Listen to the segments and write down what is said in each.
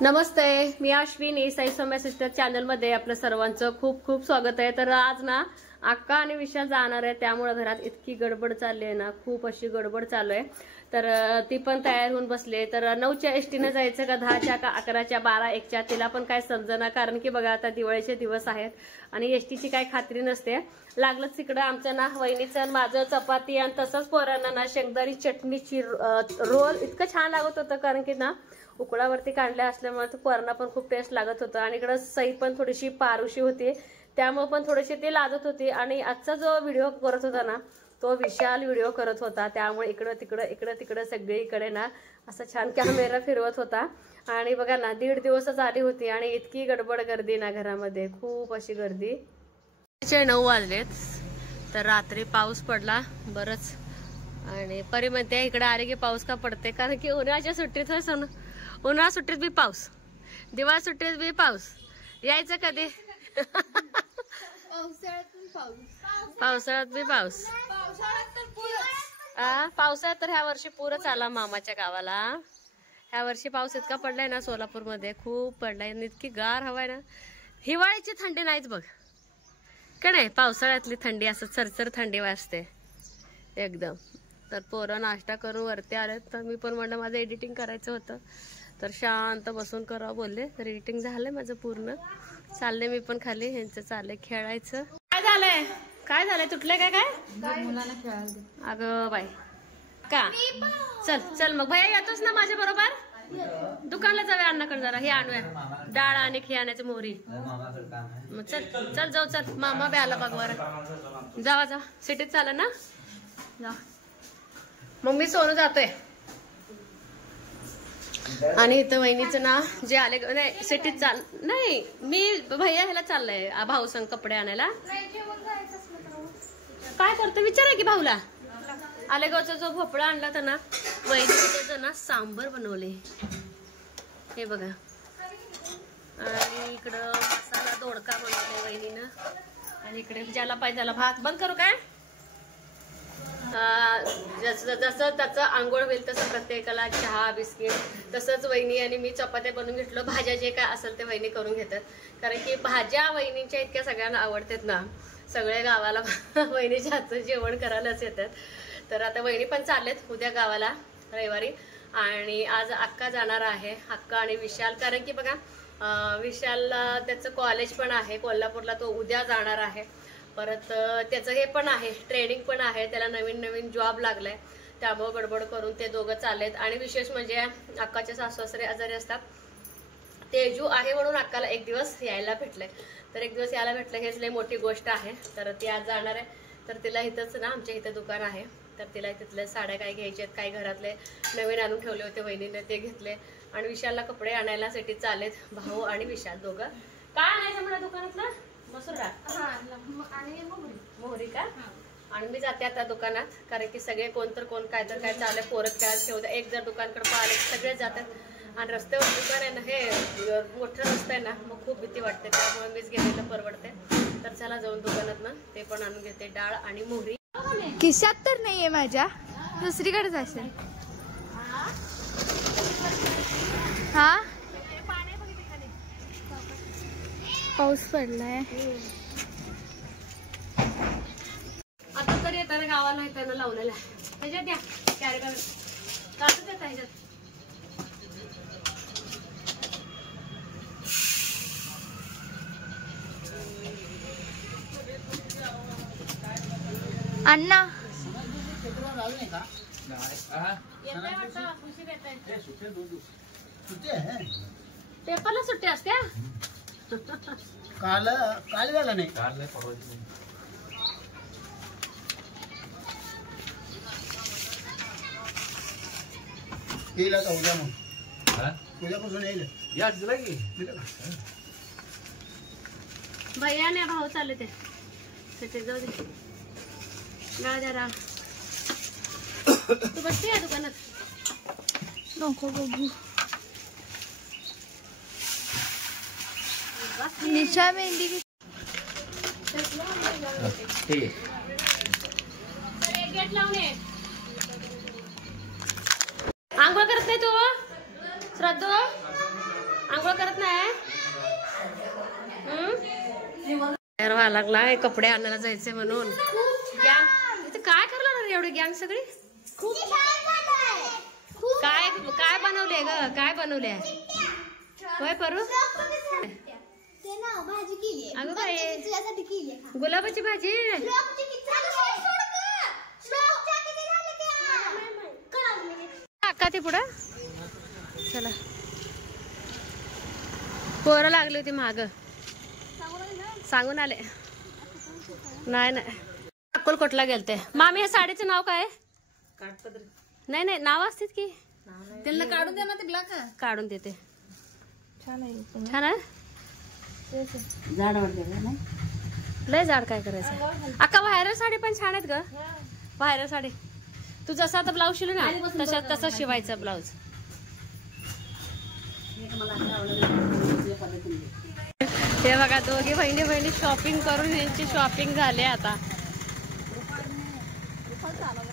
नमस्ते, मी Ashwini Sai Soumya sister channel मध्ये आपलं सर्वांचं खूप खूप स्वागत आहे। तर आज ना अक्का आणि विशाल जाणार आहे, त्यामुळे घरात इतकी गडबड चालली आहे ना, खूप अशी गडबड चालू आहे। तर ती पण तयार होऊन बसले। तर 9च्या एसटीने जायचं का 10च्या का 11च्या 12 1च्या तिला पण काय समजना, कारण की बघा आता दिवाळीचे दिवस आहेत आणि एसटीची काय खात्री नसते। लागलंच तिकडं आमचं ना वहिनीचं माझं चपाती आणि तसंच पोरांना ना शेंगदाणी चटणीची रोल इतकं छान लागत होतं, कारण की ना उकळावरती काढल्या असल्यामुळे तो पोरांना पण खूप टेस्ट लागत होतं। आणि इकडं सई पण थोडीशी पारुशी होती, त्यामुळे पण थोडीशी ती लाजत होती। आणि आजचा जो व्हिडिओ करत होता ना तो विशाल व्हिडिओ करत होता, त्यामुळे इकडं तिकडं सगळीकडे ना असं छान कॅमेरा फिरवत होता। आणि बघा ना 1.5 दिवसच आली होती आणि इतकी गडबड गर्दी ना घरामध्ये, खूप अशी गर्दी। 9 वाजलेत, तर रात्री पाऊस पडला बरच। आणि परी म्हणते इकडे आले की पाऊस का पडते, कारण की उन्हाळ्याच्या सुट्टीत उन्हाळा सुट्टीत बी पाऊस, दिवाळी सुट्टीत बी पाऊस, यायचं कधी? पावसाळ्यात बी पाऊस, पावसाळ्यात तर ह्या वर्षी पूरच आला मामाच्या गावाला। ह्या वर्षी पाऊस इतका पडलाय ना सोलापूरमध्ये, खूप पडलाय, इतकी गार हवा आहे ना। हिवाळ्याची थंडी नाहीच बघ का नाही, पावसाळ्यातली थंडी असं चरचर थंडी वाजते एकदम। तर पोरं नाश्ता करून वरती आले, तर मी पण म्हणलं माझं एडिटिंग करायचं होतं, तर शांत बसून करावं बोलले। तर एडिटिंग झालंय माझं पूर्ण, चालले मी पण खाली, ह्यांचं चाललंय खेळायचं। काय झालंय तुटलंय काय मुलांना खेळायला? अगं बाई का, चल चल मग भैया येतोच ना माझ्या बरोबर, दुकानला जाऊया अण्णाकडे, जरा हे आणूया डाळ आणि खियाण्याची मोहरी। मग चल चल जाऊ, चल मामा बी आला बघ, जावा जा सिटीत चालेल ना, जा मग मी सोनू जातोय। आणि इथं वहिनीचं ना जे आले नाही सिटीत चाल नाही, मी भैया ह्याला चाललंय भाऊ संग कपडे आणायला। काय करतो विचारा की भाऊला। आलेगावचा जो भोपळा आणला होता ना वहिनीने, त्याचं ना सांबर बनवले हे बघा। आणि इकडं मसाला दोडका बनवलाय वहिनीनं, आणि इकडे ज्याला पाहिजे त्याला भात। बंद करू काय? जसं त्याचं आंघोळ होईल तसं प्रत्येकाला चहा बिस्किट, तसंच वहिनी आणि मी चपात्या बनवून घेतलं। भाज्या जे काय असेल ते वहिनी करून घेतात, कारण की भाज्या वहिनीच्या इतक्या सगळ्यांना आवडतात ना, सगळ्या गावाला वहिनीच्या हातचं जेवण करायलाच येतात। तर आता वहिनी पण चाललेत उद्या गावाला रविवारी, आणि आज अक्का जाणार आहे, अक्का आणि विशाल। कारण की बघा विशालला त्याचं कॉलेज पण आहे कोल्हापूरला, तो उद्या जाणार आहे। परत त्याचं हे पण आहे, ट्रेनिंग पण आहे, त्याला नवीन जॉब लागलाय, त्यामुळे गडबड करून ते दोघं चाललेत। आणि विशेष म्हणजे अक्काचे सासू-सासरे आजारी असतात, तेजू आहे म्हणून अक्काला एक दिवस यायला भेटलंय। तर एक दिवस यायला भेटलं हेच लई मोठी गोष्ट आहे। तर ती आज जाणार आहे, तर तिला इथंच ना आमच्या इथं दुकान आहे, तर तिला तिथल्या साड्या काय घ्यायच्यात, काय घरातले नवीन आणून ठेवले होते वहिनीने ते घेतले। आणि विशालला कपडे आणायला साठी चाललेत भाऊ आणि विशाल दोघं। काय आणायचं म्हणा दुकानातलं? मसूर डाळ आणि मोहरी का? आणि मी जाते आता दुकानात, कारण की सगळे कोण काय चाललंय, पोरत काय ठेवतं, एक जर दुकानकडे पाहिले सगळे जातात। आणि रस्त्यावर दुकान आहे ना, हे मोठं रस्ता आहे ना, मग खूप भीती वाटते, त्यामुळे मीच गेलेलं परवडते। तर चला जाऊन दुकानात ना ते पण आणून घेते, डाळ आणि मोहरी। खिशात तर नाहीये माझ्या, दुसरीकडेच असेल। हा पाऊस पडलाय आता तर येताना गावाला येताना लावलेला आहे, ह्याच्यात द्या कॅरी बॅग काढत येत ह्याच्यात। अण्णा पेपरला सुट्टी असते काल झाला नाही, येईल आता उद्या, मग उद्यापासून येईल या की भैया ने भाऊ चालले ते जाऊ दे, डाळ द्या डाळ। तू बसते या दुकानात? नको बघू, निशा मेहंदी गेट लावून ये। आंघोळ करत नाही तू श्रद्धू? लागलाय कपडे आणायला जायचे म्हणून. गँग इथे काय करणार एवढी गँग सगळी? काय काय बनवले ग? काय बनवले? होय परू? अगं बाई गुलाबाची भाजी. अक्का ते पुढं चला. पोरं लागली होती माग, सांगून आले. नाही अक्कलकोटला गेलते. मामी या साडीचं नाव काय? नाही नाही नाव असतात की त्यांना काढून द्या ना ते ब्लॅक. काढून देते. छान आहे. छान आहे. झाड वाटते लय झाड काय करायचं. अक्का व्हायरल साडी पण छान आहेत ग. व्हायरल साडी तू जसा आता ब्लाऊज शिवलं ना तसा शिवायचा ब्लाऊज. हे बघा दोघी बहिणी शॉपिंग करून यांची शॉपिंग झाली आता.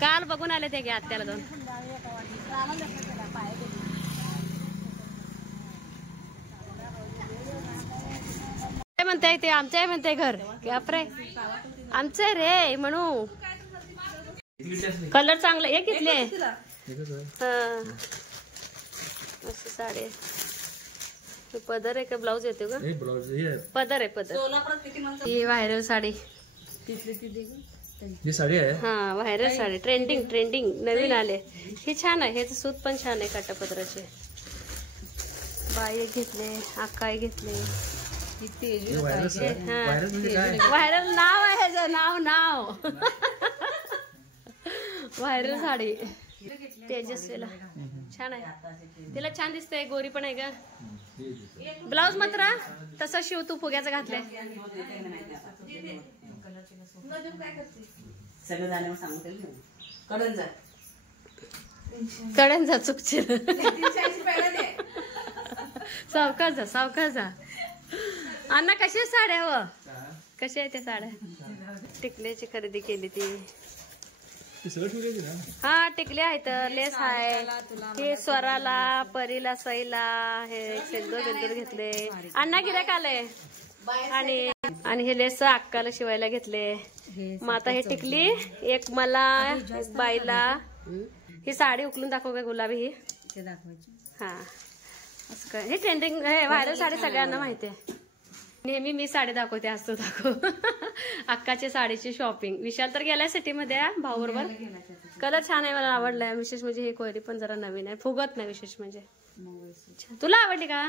काल बघून आले ते गे आत्याला दोन. काय म्हणताय ते? आमच्या म्हणताय घर बापरे आमचं रे म्हणू. कलर चांगला एक घेतले. साडे पदर आहे का ब्लाऊज येतो का? पदर आहे पदर. ही व्हायरल साडी. ही साडी आहे. हा व्हायरल साडी ट्रेंडिंग नवीन आले. ही छान आहे. ह्याचं सूत पण छान आहे काटापदराचे. बाई एक घेतले, अक्काई घेतले. व्हायरल नाव आहे ह्याचं. नाव व्हायरल साडी तेजस्वीला छान आहे. तिला छान दिसते. गोरी पण आहे का? ब्लाऊज मात्र तसा शिव तू फुग्याचं घातलंय. कडन जा चुकशील. सावकाश जा. अण्णा कशा साड्या हो? कशा आहे त्या साड्या? टिकल्याची खरेदी केली ती. हा टिकले आहेत. लेस आहे. हे स्वराला परीला सईला हे सेंदूर घेतले. अण्णा गिऱ्हाईक आले. आणि हे लेस अक्काला शिवायला घेतले. मग आता हे टिकली एक मला एक बाईला. ही साडी उकलून दाखव का गुलाबी ही? हा असं काय हे ट्रेंडिंग व्हायरल साडी सगळ्यांना माहिती आहे. नेहमी मी साडी दाखवते. असतो दाखव. अक्काच्या साडीची शॉपिंग. विशाल तर गेलाय सिटीमध्ये भाऊ बरोबर. कलर छान आहे. मला आवडलाय. विशेष म्हणजे ही कोयरी पण जरा नवीन आहे. फुगत नाही विशेष म्हणजे. तुला आवडली का?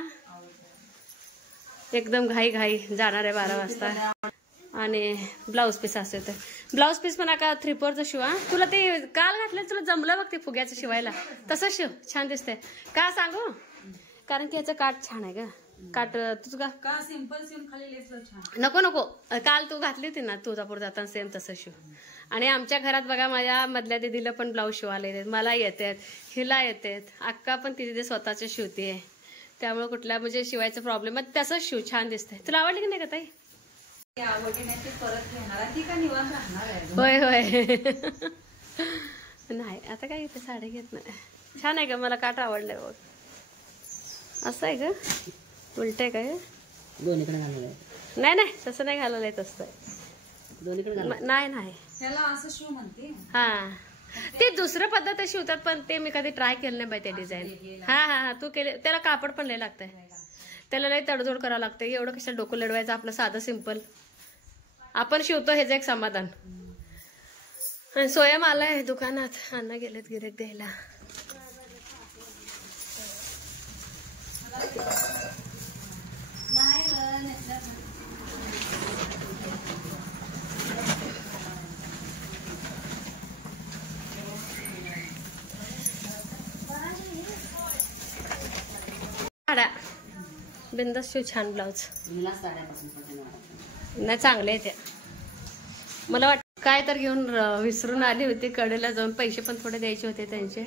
एकदम घाई जाणार आहे 12 वाजता. आणि ब्लाऊज पीस असते तर ब्लाऊज पीस पण का 3/4 शिवा. तुला ते काल घातलं तुला जमलं बघ ते फुग्याचं शिवायला. तसं शिव छान दिसते. का सांगू? कारण की याचं काठ छान आहे ग. काट तुझं का सिंपल खाली छान. नको काल तू घातली होती ना तुळजापूर जाताना सेम तसं शिव. आणि आमच्या घरात बघा माझ्या मधल्या दिदीला पण ब्लाऊज शिवायला येतात. मला येतात. हिला येतात. अक्का पण तिथे स्वतःच्या शिवते. त्यामुळे कुठल्या म्हणजे शिवायचा प्रॉब्लेम आहे. तसंच शिव छान दिसतंय. तुला आवडली की नाही का ताई? होय नाही आता काय इथे साडी घेत नाही. छान आहे का? मला काठ आवडलंय बघ. असं आहे का? उलट आहे काय? दोन्हीकडे घालायला. नाही तसं नाही घालायला येत असतं. दोन्हीकडे नाही असं शिव म्हणते. हा ते दुसरं पद्धत शिवतात पण ते मी कधी ट्राय केलं नाही बाई ते डिझाईन. हा तू केले. त्याला कापड पण लय लागतंय. त्याला लय तडजोड करावं लागतं. एवढं कशाला डोकं लढवायचं. आपलं साधं सिंपल आपण शिवतो हेच एक समाधान. आणि सोयम आलाय दुकानात. अण्णा गेलेत गिऱ्हाईक द्यायला. साड्या बिंदास शिव छान ब्लाऊज. नाही चांगले आहे त्या. मला वाटत काय तर घेऊन विसरून आली होती. कडेला जाऊन पैसे पण थोडे द्यायचे होते त्यांचे.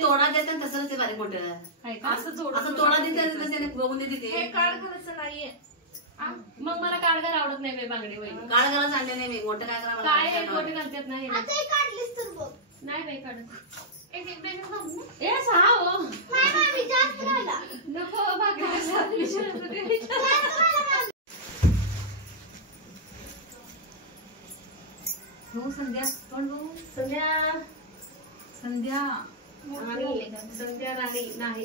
तोडा देते तसं ते बारीक मोठं असं तोडा देते बघून देते. मग मला काळगार आवडत नाही बांगडी. काळगाला आणले नाही मी. मोठं काय करा काय मोठे घालतात नाही. नाही बाई काढत. नको संध्या कोण भाऊ? संध्या संध्या संध्या नाही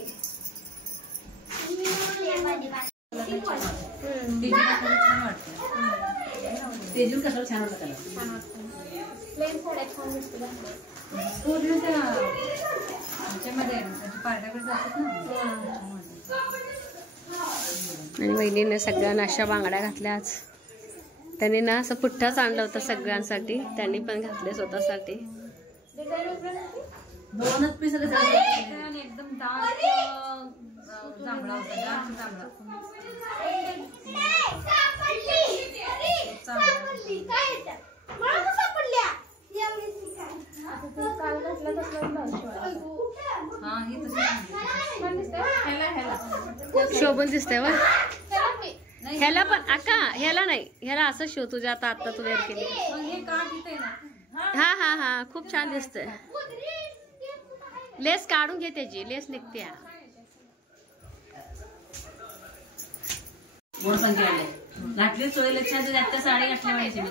तेजू कशाला छान होता त्याला पूर्ण त्या आमच्यामध्ये पार्ट्याकडे जातात ना. आणि वहिनीने सगळ्यांना अशा बांगड्या घातल्या आज. त्यांनी ना असं पुठ्ठाच आणलं होतं सगळ्यांसाठी, त्यांनी पण घातले स्वतःसाठी. दोनच पीस एकदम डार्क जांभळा होता, डार्क जांभळा. शोभून दिसतंय वा. ह्याला पण आका ह्याला नाही, ह्याला असं शिव तुझ्या आता तू वेअर केली. हा हा हा खूप छान दिसतंय. लेस काढून घे, त्याची लेस निघते. घातली सोय लक्षात त्या साडी घातल्या म्हणायची मी.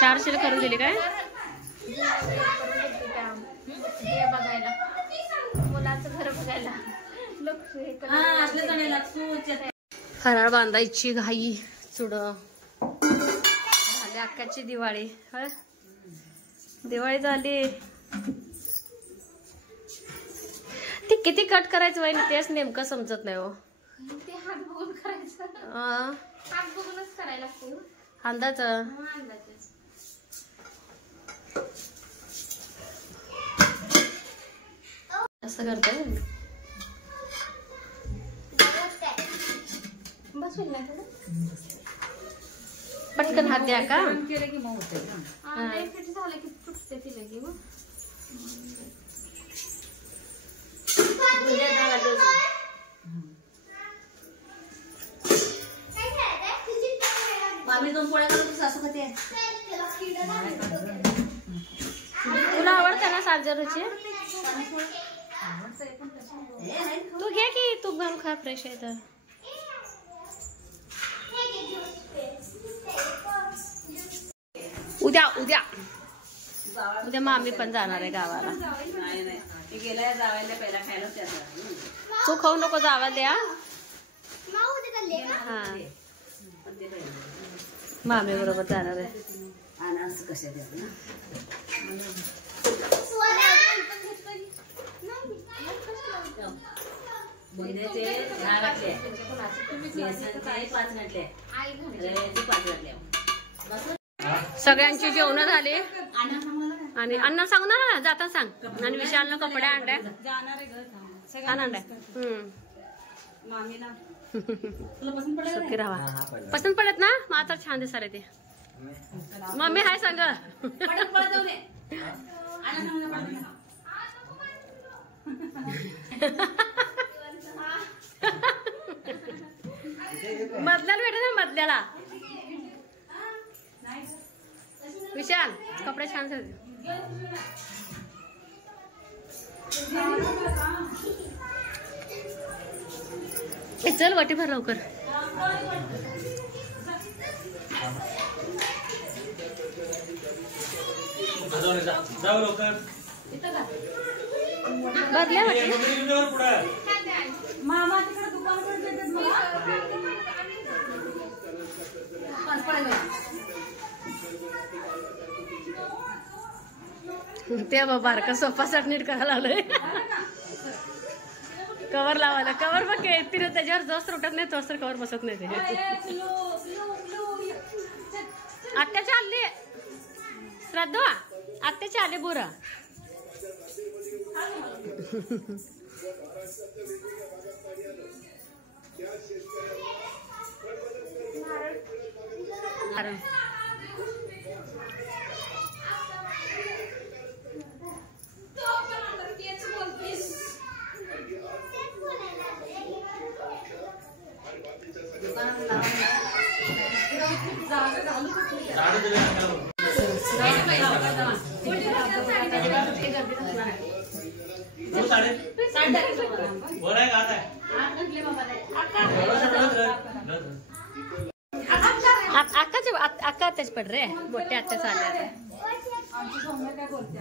चारशे करून दिली काय? बघायला मुलाचं घर बघायला फराळ बांधायची घाई चुड झाली. अक्काची दिवाळी दिवाळी झाली. ती किती कट करायचं वय तेच नेमकं समजत नाही. हो ते हात बघून करायचं, हात बघूनच करायला लागतो. अंदाज असं करतोय. बसून नाही पटकन हात द्या का? केलं की मग होते झालं की फुटते ती लगे. मग आम्ही 2 पोळ्या करतो सासू खाते. तुला आवडतं ना साजरूची? तू घे की तूप घालून खा, फ्रेश आहे तर. उद्या उद्या उद्या मामी पण जाणार आहे गावाला. तू खाऊ नको, जावा द्या. हा मामी बरोबर जाणार आहे. सगळ्यांची जेवण झाली आणि अण्णा सांगू ना जाता सांग. आणि विशालनं कपडे आणल्या, छान आणलाय. सुखी राहा. पसंत पडत ना? मग आता छान दिसायला ते. मम्मी हाय सांग. मधल्याला भेटे ना, मधल्याला. विशाल कपडे छान झाले. चल वाटी भर लवकर. भरल्या वाटी. मामा तिकडे दुकानाकडे ते बारका सोफा सेट नीट करायला लागलोय. कवर लावायला. कवर बघ तिने त्याच्यावर जोस्त रुटत नाही तोच तर कवर बसत नाही. ते आत्याच्या आले श्रद्धा, आत्याच्या आले बोरा. अक्का आत्याच पड रे मोठे आत्याच आल्या आमची सौम्य काय बोलते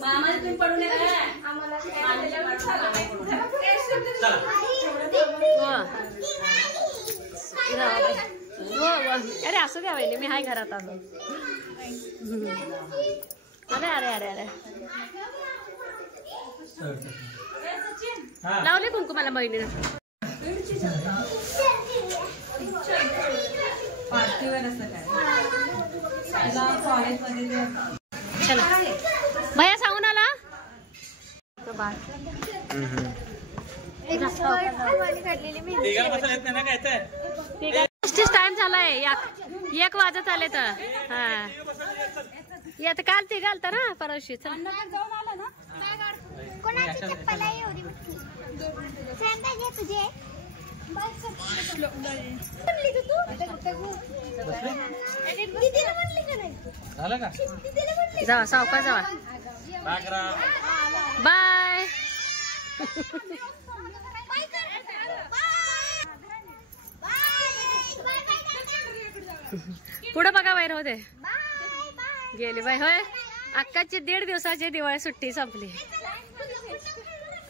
मामा तुम्ही पडून अरे असं द्या वहिनी मी हाय घरात आलो अरे अरे अरे अरे लावले कुंकुमाला बहिणीने पार्टीवर असं काय कॉलेजमध्ये चला भैया सांगून आला टाइम झालाय 1 वाजत आले तर हा येत काल ते घालता ना परवशी जाऊन आला ना कोणाची चप्पल आहे एवढी मोठी सांगा घे तुझे जावा सावका जावा बाय पुढे बघा बाहेर होते गेली बाय होय अक्काची 1.5 दिवसाची दिवाळी सुट्टी संपली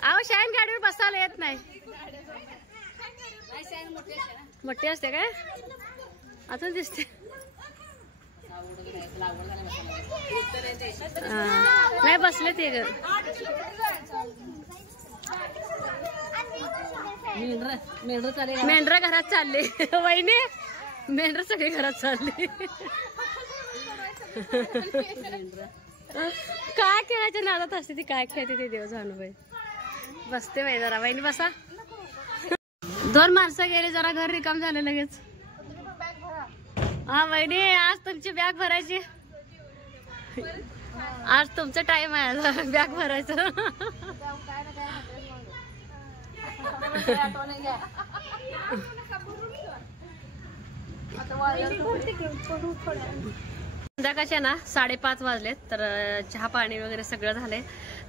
अहो शाईन गाडीवर बसायला येत नाही मोठी असते काय अजून दिसते नाही बसले ते घर मेंढर घरात चालले वहिनी मेंढर सगळे घरात चालले काय खेळायच्या नादात असते ती काय खेळते ते देव जाणू बाई बसते बाई जरा वहिनी बसा 2 माणसं गेले जरा घर रिकाम झालं लगेच हा वहिनी आज तुमची बॅग भरायची आज तुमचा टाइम आहे बॅग भरायचं संध्याकाळच्या ना 5:30 वाजलेत तर चहा पाणी वगैरे सगळं झालंय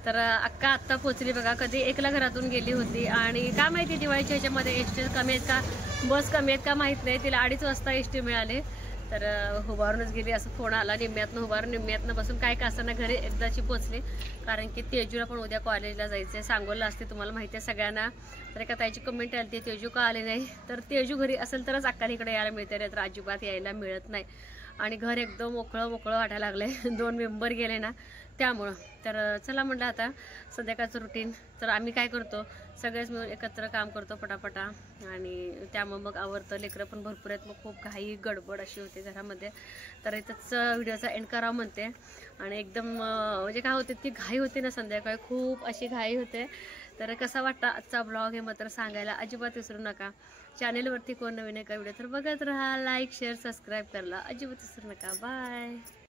तर अक्का आत्ता पोचली बघा कधी 1ला घरातून गेली होती आणि काय माहिती दिवाळीच्या ह्याच्यामध्ये एसटी कमी आहेत का बस कमी आहेत का माहित नाही तिला 2:30 वाजता एसटी मिळाली तर उभारूनच गेली असं फोन आला निम्म्यातनं उभारून निम्म्यातनं बसून काय का असताना घरी एकदाची पोचली कारण की तेजूला पण उद्या कॉलेजला जायचं सांगोला असते तुम्हाला माहिती आहे सगळ्यांना तर एका ताईची कमेंट आली तेजू का आले नाही तर तेजू घरी असेल तरच अक्काला इकडे यायला मिळते नाही तर अजिबात यायला मिळत नाही आणि घर एकदम मोकळं वाटायला लागलंय 2 मेंबर गेले ना त्यामुळं तर चला म्हटलं आता संध्याकाळचं रुटीन तर आम्ही काय करतो सगळेच मिळून एकत्र काम करतो पटापटा आणि त्यामुळे मग आवडतं लेकरं पण भरपूर आहेत मग खूप घाई गडबड अशी होते घरामध्ये तर इथंच व्हिडिओचा एंड करावं म्हणते आणि एकदम म्हणजे काय होते की घाई होते ना संध्याकाळी खूप अशी घाई होते तर कसा वाटता आजचा ब्लॉग हे मात्र सांगायला अजिबात विसरू नका चॅनेलवरती कोण नवीन आहे का व्हिडिओ तर बघत राहा लाईक शेअर सबस्क्राईब करायला अजिबात विसरू नका बाय